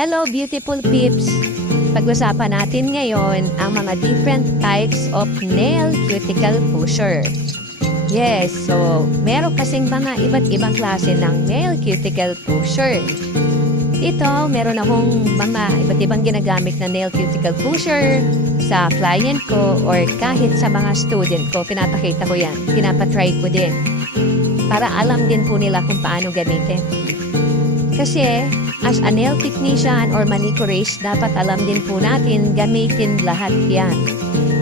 Hello beautiful peeps! Pag-usapan natin ngayon ang mga different types of nail cuticle pusher. Yes, so meron kasing mga iba't ibang klase ng nail cuticle pusher. Ito, meron akong mga iba't ibang ginagamit na nail cuticle pusher sa client ko or kahit sa mga student ko. Pinapakita ko yan, pinapatry ko din. Para alam din po nila kung paano gamitin. Kasi, as a nail technician or manicurist, dapat alam din po natin gamitin lahat yan.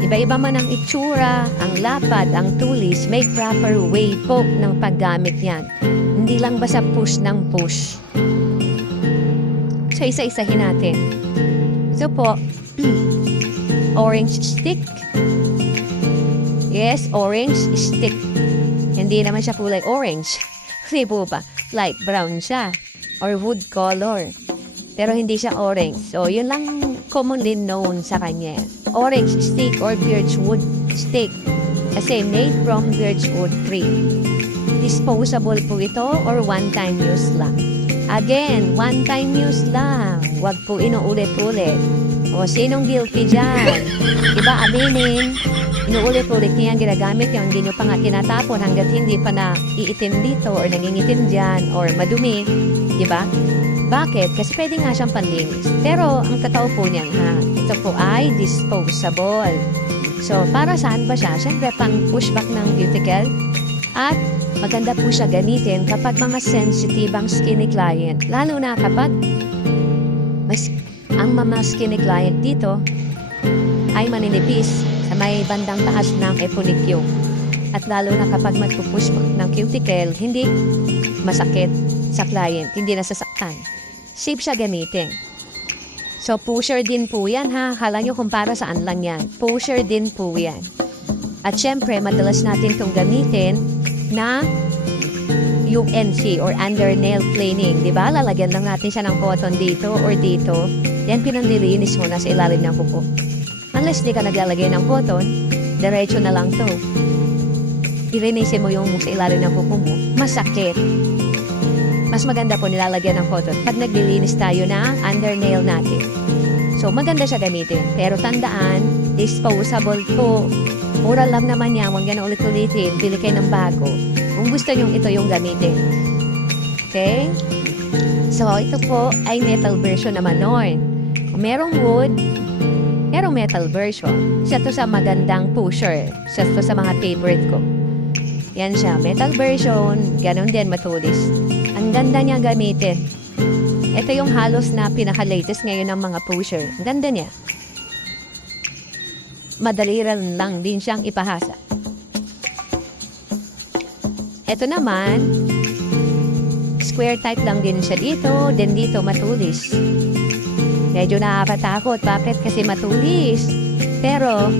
Iba-iba man ang itsura, ang lapad, ang tulis, may proper way po ng paggamit yan. Hindi lang basta push ng push. So, isa-isahin natin. Ito po, orange stick. Yes, orange stick. Hindi naman siya kulay orange. Kasi po ba, light brown siya. Or wood color. Pero hindi siya orange. So, yun lang commonly known sa kanya. Orange stick or birchwood stick. Kasi made from birchwood tree. Disposable po ito or one-time use lang. Again, one-time use lang. Huwag po inuulit-ulit. O, sinong guilty dyan? Diba, aminin? Inuulit-ulit niya ang ginagamit yung hindi nyo pa nga tinatapon hanggat hindi pa na iitim dito or nangingitim dyan or madumi. Diba? Bakit? Kasi pwede nga siyang panlinis. Pero ang totoo po niyan ito po ay disposable. So, para saan ba siya? Siyempre, pang pushback ng cuticle. At maganda po siya gamitin kapag mga sensitive ang skinny client. Lalo na kapag ang mga skinny client dito ay maninipis sa may bandang taas ng eponicule. At lalo na kapag magpupushback ng cuticle, hindi masakit sa client, hindi nasasaktan. Safe siya gamitin. So, pusher din po yan ha. Kala nyo kung para saan lang yan. Pusher din po yan. At syempre, madalas natin itong gamitin na UNC or under nail cleaning. Diba? Lalagyan lang natin siya ng cotton dito or dito. Yan pinanlilinis mo na sa ilalim ng kuko. Unless di ka naglalagay ng cotton, diretso na lang to. Irinisin mo yung sa ilalim ng kuko mo. Masakit. Mas maganda po nilalagyan ng cotton pag naglilinis tayo ng under nail natin. So, maganda siya gamitin. Pero tandaan, disposable po. Mura lang naman yan. Huwag yan ulit-ulitin. Bili kayo ng bago. Kung gusto nyo ito yung gamitin. Okay? So, ito po ay metal version naman nun. Kung merong wood, merong metal version. Isa to sa magandang pusher. Isa to sa mga favorite ko. Yan siya. Metal version. Ganon din matulis. Ang ganda niya gamitin. Ito yung halos na pinaka-latest ngayon ng mga pusher. Ang ganda niya. Madali lang din siyang ipahasa. Ito naman, square type lang din siya dito, then dito matulis. Medyo nakakatakot. Bakit? Kasi matulis. Pero,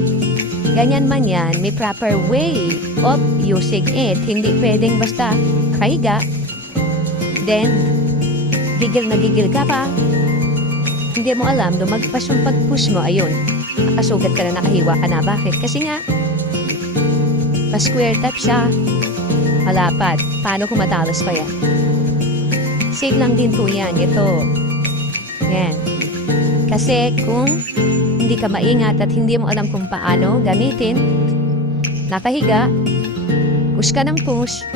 ganyan man yan, may proper way of using it. Hindi pwedeng basta kahiga. Then, gigil na gigil ka pa. Hindi mo alam, lumagpas yung pag-push mo, ayun. Nakasugat ka na, nakahiwa ka na. Bakit? Kasi nga, pa-square type siya. Malapad. Paano kung matalas pa yan? Safe lang din po yan. Ito. Yan. Kasi kung hindi ka maingat at hindi mo alam kung paano gamitin, nakahiga, push ka ng push,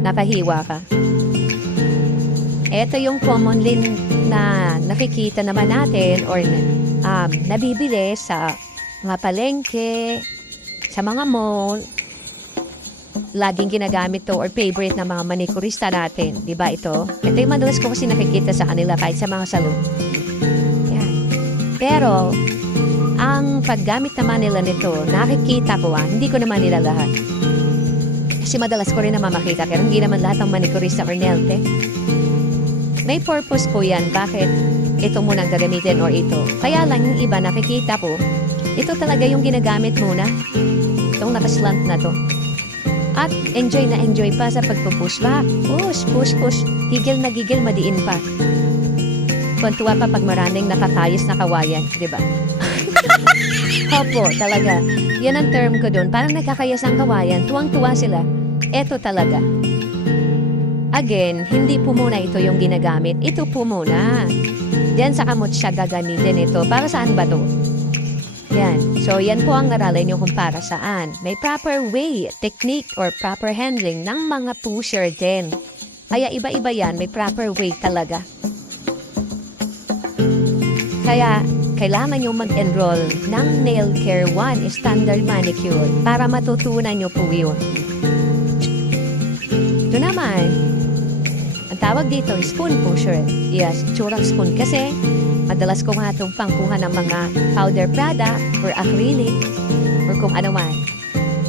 nakahiwa ka. Ito yung commonly na nakikita naman natin or nabibili sa mga palengke, sa mga mall. Laging ginagamit to or favorite na mga manicurista natin. Diba ito? Ito yung madalas ko kasi nakikita sa kanila kahit sa mga salon. Yan. Pero, ang paggamit naman nila nito, nakikita ko hindi ko naman nila lahat. Kasi madalas ko rin naman makita. Pero hindi naman lahat ng manicurista or nail tech. May purpose po yan. Bakit ito munang gagamitin or ito? Kaya lang yung iba nakikita po, ito talaga yung ginagamit muna. Itong nakaslant na to. At enjoy na enjoy pa sa pagpupush back. Push, push, push. Gigil na gigil, madiin pa. Kuntuwa pa pag maraming nakakayos na kawayan. Diba? Opo, talaga. Yan ang term ko doon. Parang nagkakayas ang kawayan. Tuwang-tuwa sila. Eto talaga. Again, hindi po muna ito yung ginagamit. Ito po muna. Diyan sa kamot siya gagamitin ito. Para saan ba to? Yan. So, yan po ang aralin nyo kung para saan. May proper way, technique, or proper handling ng mga pusher din. Kaya iba-iba yan. May proper way talaga. Kaya, kailangan nyo mag-enroll ng Nail Care 1 Standard Manicure para matutunan nyo po yun. Ito naman, ang tawag dito, spoon pusher. Yes, tsurang spoon kasi madalas ko nga itong pangkuha ng mga powder product or acrylic or kung ano man.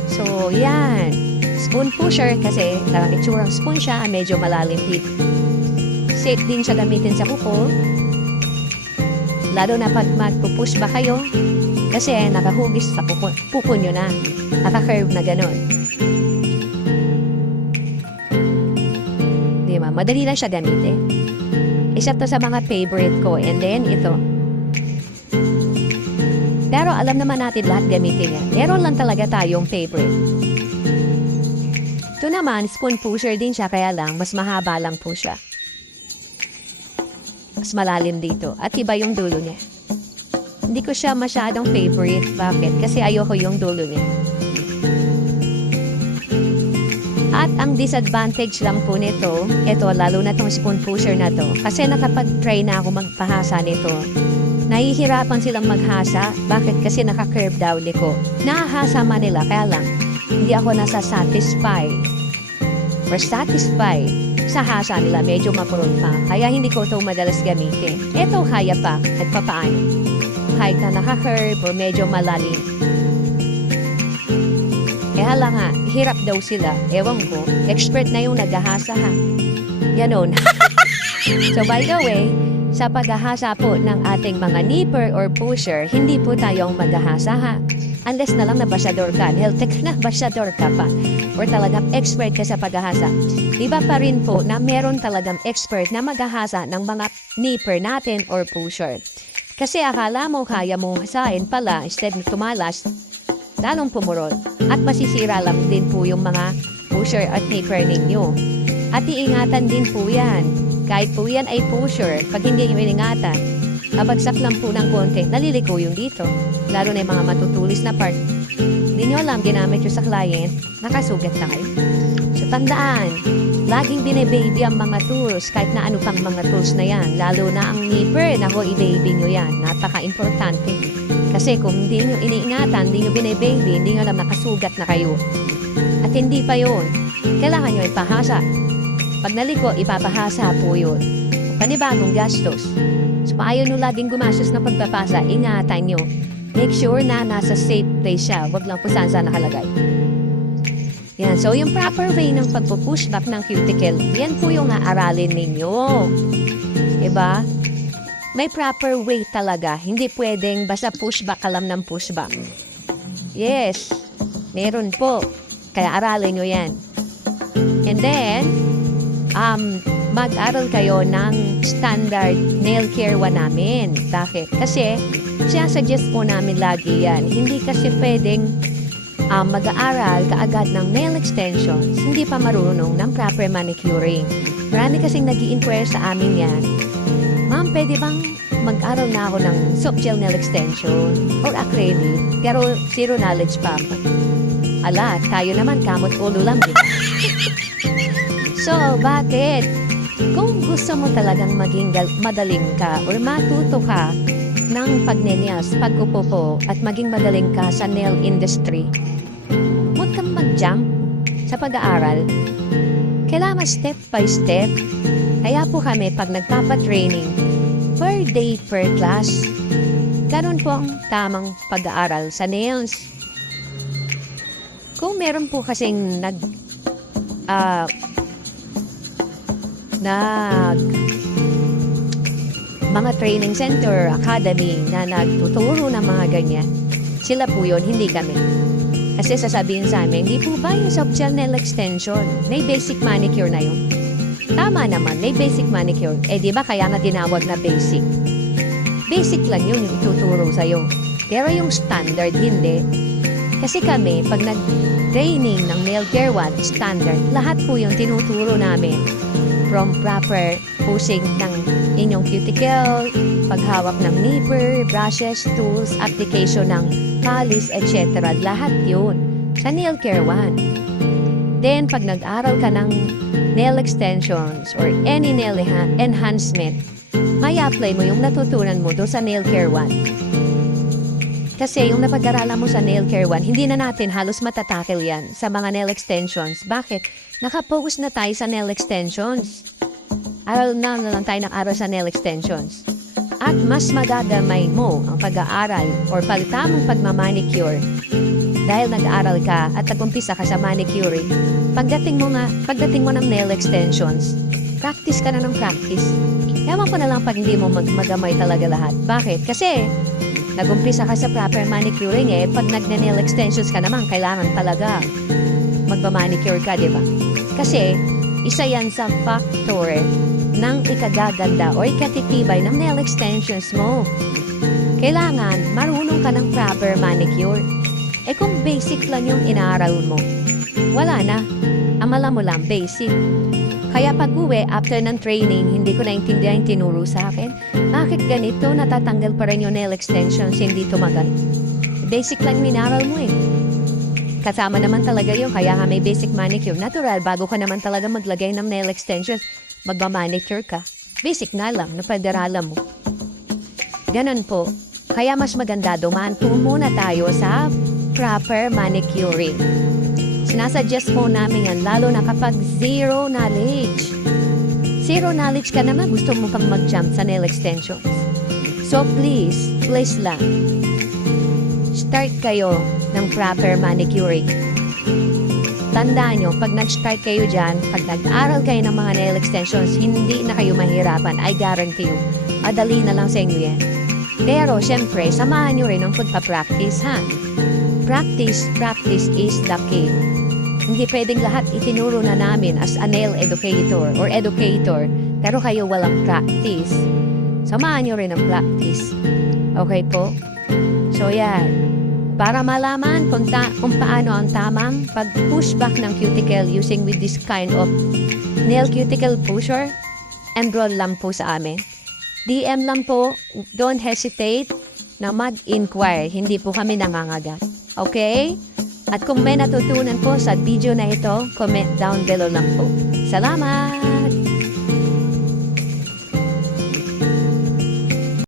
So, yan. Spoon pusher kasi tarang itsurang spoon siya, medyo malalim din. Safe din siya gamitin sa kuko. Lalo na pag magpupush ba kayo kasi nakahugis sa kuko nyo na. Naka-curve na ganon. Diba? Madali lang siya gamitin. Isa to sa mga favorite ko. And then, ito. Pero alam naman natin lahat gamitin yan. Meron lang talaga tayong favorite. Ito naman, spoon pusher din siya. Kaya lang, mas mahaba lang po siya. Mas malalim dito. At iba yung dulo niya. Hindi ko siya masyadong favorite. Bakit? Kasi ayoko yung dulo niya. At ang disadvantage lang po nito, ito lalo na tong spoon pusher na to, kasi nakapag-try na ako magpahasa nito. Nahihirapan silang maghasa. Bakit? Kasi naka-curve daw liko. Nahahasa man nila, kaya lang, hindi ako nasa-satisfy or satisfy sa hasa nila. Medyo mapurol pa. Kaya hindi ko ito madalas gamitin. Ito kaya pa at papaano. Kahit na naka-curve or medyo malalim. Kaya lang nga, hirap daw sila. Ewan ko, expert na yung naghahasa ha. Ganon. So by the way, sa paghahasa po ng ating mga nipper or pusher, hindi po tayong maghahasa ha. Unless na lang na basyador ka, healthtech na basyador ka pa, or talagang expert ka sa paghahasa. Diba pa rin po na meron talagang expert na maghahasa ng mga nipper natin or pusher. Kasi akala mo kaya mo hasain pala, instead na tumalas, lalong pumurol. At masisira lang din po yung mga pusher at nipper ninyo. At iingatan din po yan. Kahit po yan ay pusher, pag hindi nyo iningatan, kabagsak lang po ng konti, naliliko yung dito. Lalo na yung mga matutulis na part. Hindi nyo alam, ginamit nyo sa client, nakasugat na kayo. So tandaan, laging bine-baby ang mga tools, kahit na ano pang mga tools na yan. Lalo na ang nipper, nako i-baby nyo yan. Napaka-importante. Kasi kung hindi nyo iniingatan, hindi nyo bine-baby, hindi nyo alam nakasugat na kayo. At hindi pa yun. Kailangan nyo ipahasa. Pag naliko, ipapahasa po yun. Panibagong gastos. So, ayaw nyo laging gumastos na pagpapasa, ingatan nyo. Make sure na nasa safe place siya. Huwag lang po saan nakalagay. Yan. So, yung proper way ng pagpupushback ng cuticle, yan po yung aaralin ninyo. Diba? May proper way talaga. Hindi pwedeng basta pushback ka lang ng pushback. Yes. Meron po. Kaya aralin nyo yan. And then, mag-aral kayo ng standard nail care 1 namin. Bakit? Kasi, suggest po namin lagi yan. Hindi kasi pwedeng mag-aaral kaagad ng nail extensions, hindi pa marunong ng proper manicuring. Marami kasing nag-i-inquire sa amin yan. Ma'am, pwede bang mag-aral na ako ng soft gel nail extension or acrylic? Pero zero knowledge pa ako. Ala, tayo naman kamot ulo lang, diba? So, bakit? Kung gusto mo talagang maging madaling ka or matuto ka ng pagnenyas, pag-upo at maging magaling ka sa nail industry, huwag kang mag-jump sa pag-aaral. Kailangan step by step. Kaya po kami pag nagpapatraining, per day, per class, ganun po ang tamang pag-aaral sa nails. Kung meron po kasing mga training center, academy na nagtuturo ng mga ganyan, sila po yun, hindi kami. Kasi sasabihin sa amin, hindi po ba yung soft gel nail extension? May basic manicure na yun. Tama naman, may basic manicure. Eh di ba kaya nga tinawag na basic? Basic lang yun yung ituturo sa'yo. Pero yung standard, hindi. Kasi kami, pag nag-training ng nail care 1 standard, lahat po yung tinuturo namin. from proper pushing ng inyong cuticle, paghawak ng nipper, brushes, tools, application ng polish, etc. Lahat yun sa Nail Care 1. Then, pag nag-aral ka ng nail extensions or any nail enhancement, may apply mo yung natutunan mo doon sa Nail Care 1. Kasi yung napag-aralan mo sa Nail Care 1, hindi na natin halos matatakil yan sa mga nail extensions. Bakit? Nakapokus na tayo sa nail extensions. Aral na lang tayo nag-aral sa nail extensions. At mas magagamay mo ang pag-aaral or palitamong pagmamanicure dahil nag-aaral ka at nag-umpisa ka sa manicuring. Pagdating mo ng nail extensions, practice ka na ng practice. Ewan ko na lang pag hindi mo magamay talaga lahat. Bakit? Kasi nag-umpisa ka sa proper manicuring pag nagne-nail extensions ka naman, kailangan talaga magpa-manicure ka, di ba? Kasi isa yan sa factor ng ikagaganda o ikatitibay ng nail extensions mo. Kailangan marunong ka ng proper manicure. Kung basic lang yung inaaral mo, wala na. Amala mo lang, basic. Kaya pag-uwi, after ng training, hindi ko naintindihan yung tinuro sa akin. Bakit ganito, natatanggal pa rin yung nail extensions, hindi tumagal? Basic lang yung inaral mo Kasama naman talaga yun, kaya nga may basic manicure. Natural, bago ka naman talaga maglagay ng nail extensions, magmamanicure ka. Basic na lang, napag-aralan mo. Ganon po. Kaya mas maganda, dumaan po muna tayo sa proper manicuring. Sinasuggest po namin yan, lalo na kapag zero knowledge. Zero knowledge ka naman, gusto mo pang mag-jump sa nail extensions. So please lang, start kayo ng proper manicuring. Tandaan nyo, pag nag-start kayo dyan, pag nag-aral kayo ng mga nail extensions, hindi na kayo mahirapan. I guarantee you. Madali na lang sa inyo yan. Pero, syempre, samahan nyo rin ang pagpa-practice, ha? Practice is the key. Hindi pwedeng lahat itinuro na namin as a nail educator or educator, pero kayo walang practice. Samahan nyo rin ang practice. Okay po? So, yan. Para malaman kung paano ang tamang pag-pushback ng cuticle using with this kind of nail cuticle pusher, enroll lang po sa amin. DM lang po, don't hesitate na mag-inquire. Hindi po kami nangangagat. Okay? At kung may natutunan po sa video na ito, comment down below lang po. Salamat!